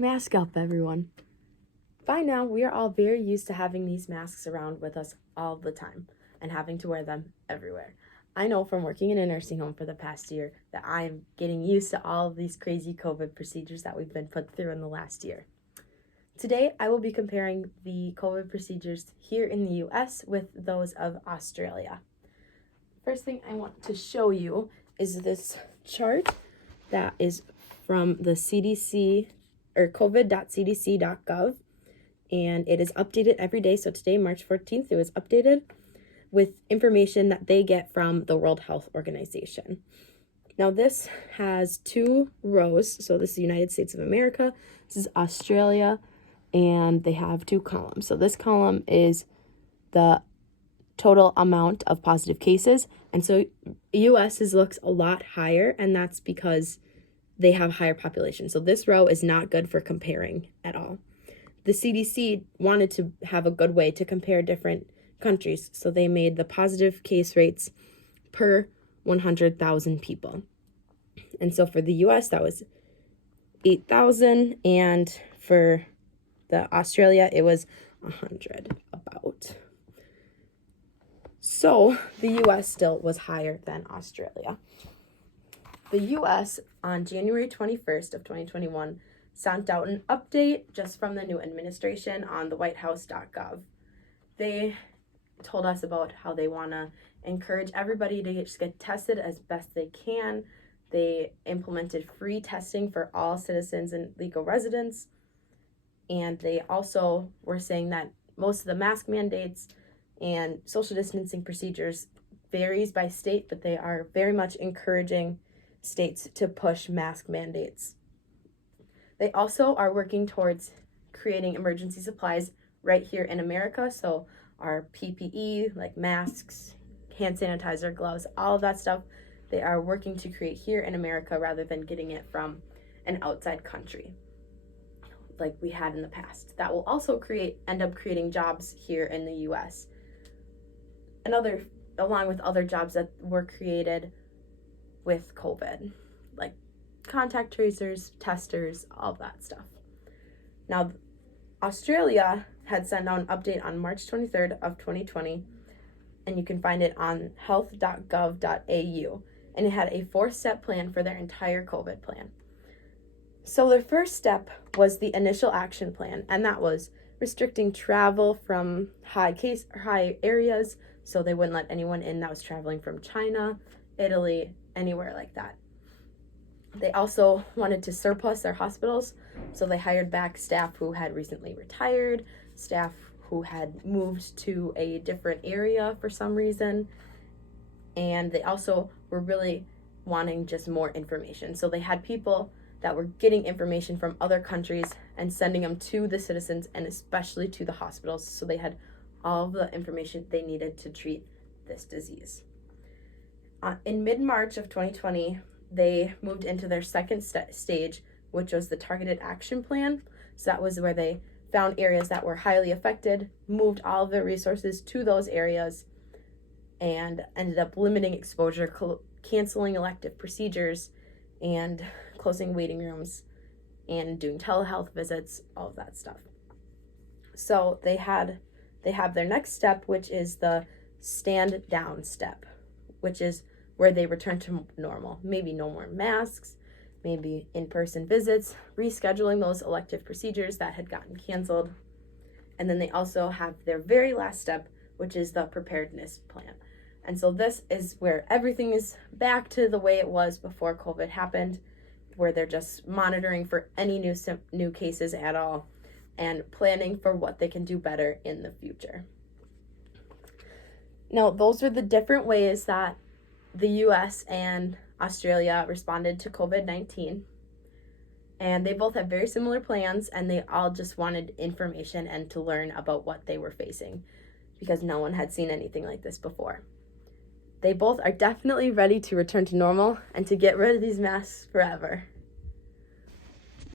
Mask up, everyone. By now, we are all very used to having these masks around with us all the time and having to wear them everywhere. I know from working in a nursing home for the past year that I am getting used to all of these crazy COVID procedures that we've been put through in the last year. Today, I will be comparing the COVID procedures here in the US with those of Australia. First thing I want to show you is this chart that is from the CDC or covid.cdc.gov, and it is updated every day. So today, March 14th, it was updated with information that they get from the World Health Organization. Now this has two rows. So this is the United States of America, this is Australia, and they have two columns. So this column is the total amount of positive cases, and so US looks a lot higher, and that's because they have higher population. So this row is not good for comparing at all. The CDC wanted to have a good way to compare different countries, so they made the positive case rates per 100,000 people. And so for the US, that was 8,000, and for the Australia, it was 100 about. So the US still was higher than Australia. The US on January 21st of 2021 sent out an update just from the new administration on the whitehouse.gov. They told us about how they want to encourage everybody to just get tested as best they can. They implemented free testing for all citizens and legal residents. And they also were saying that most of the mask mandates and social distancing procedures varies by state, but they are very much encouraging states to push mask mandates. They also are working towards creating emergency supplies right here in America. So our PPE, like masks, hand sanitizer, gloves, all of that stuff, they are working to create here in America rather than getting it from an outside country like we had in the past. That will also end up creating jobs here in the US. Along with other jobs that were created with COVID, like contact tracers, testers, all that stuff. Now, Australia had sent out an update on March 23rd of 2020, and you can find it on health.gov.au, and it had a 4-step plan for their entire COVID plan. So their first step was the initial action plan, and that was restricting travel from high areas, so they wouldn't let anyone in that was traveling from China, Italy, anywhere like that. They also wanted to surplus their hospitals, so they hired back staff who had recently retired, staff who had moved to a different area for some reason, and they also were really wanting just more information. So they had people that were getting information from other countries and sending them to the citizens and especially to the hospitals, so they had all of the information they needed to treat this disease. In mid-March of 2020, they moved into their second stage, which was the targeted action plan. So that was where they found areas that were highly affected, moved all of their resources to those areas, and ended up limiting exposure, canceling elective procedures, and closing waiting rooms, and doing telehealth visits, all of that stuff. So they have their next step, which is the stand down step, which is where they return to normal. Maybe no more masks, maybe in-person visits, rescheduling those elective procedures that had gotten canceled. And then they also have their very last step, which is the preparedness plan. And so this is where everything is back to the way it was before COVID happened, where they're just monitoring for any new cases at all and planning for what they can do better in the future. Now, those are the different ways that the US and Australia responded to COVID-19. And they both have very similar plans, and they all just wanted information and to learn about what they were facing because no one had seen anything like this before. They both are definitely ready to return to normal and to get rid of these masks forever.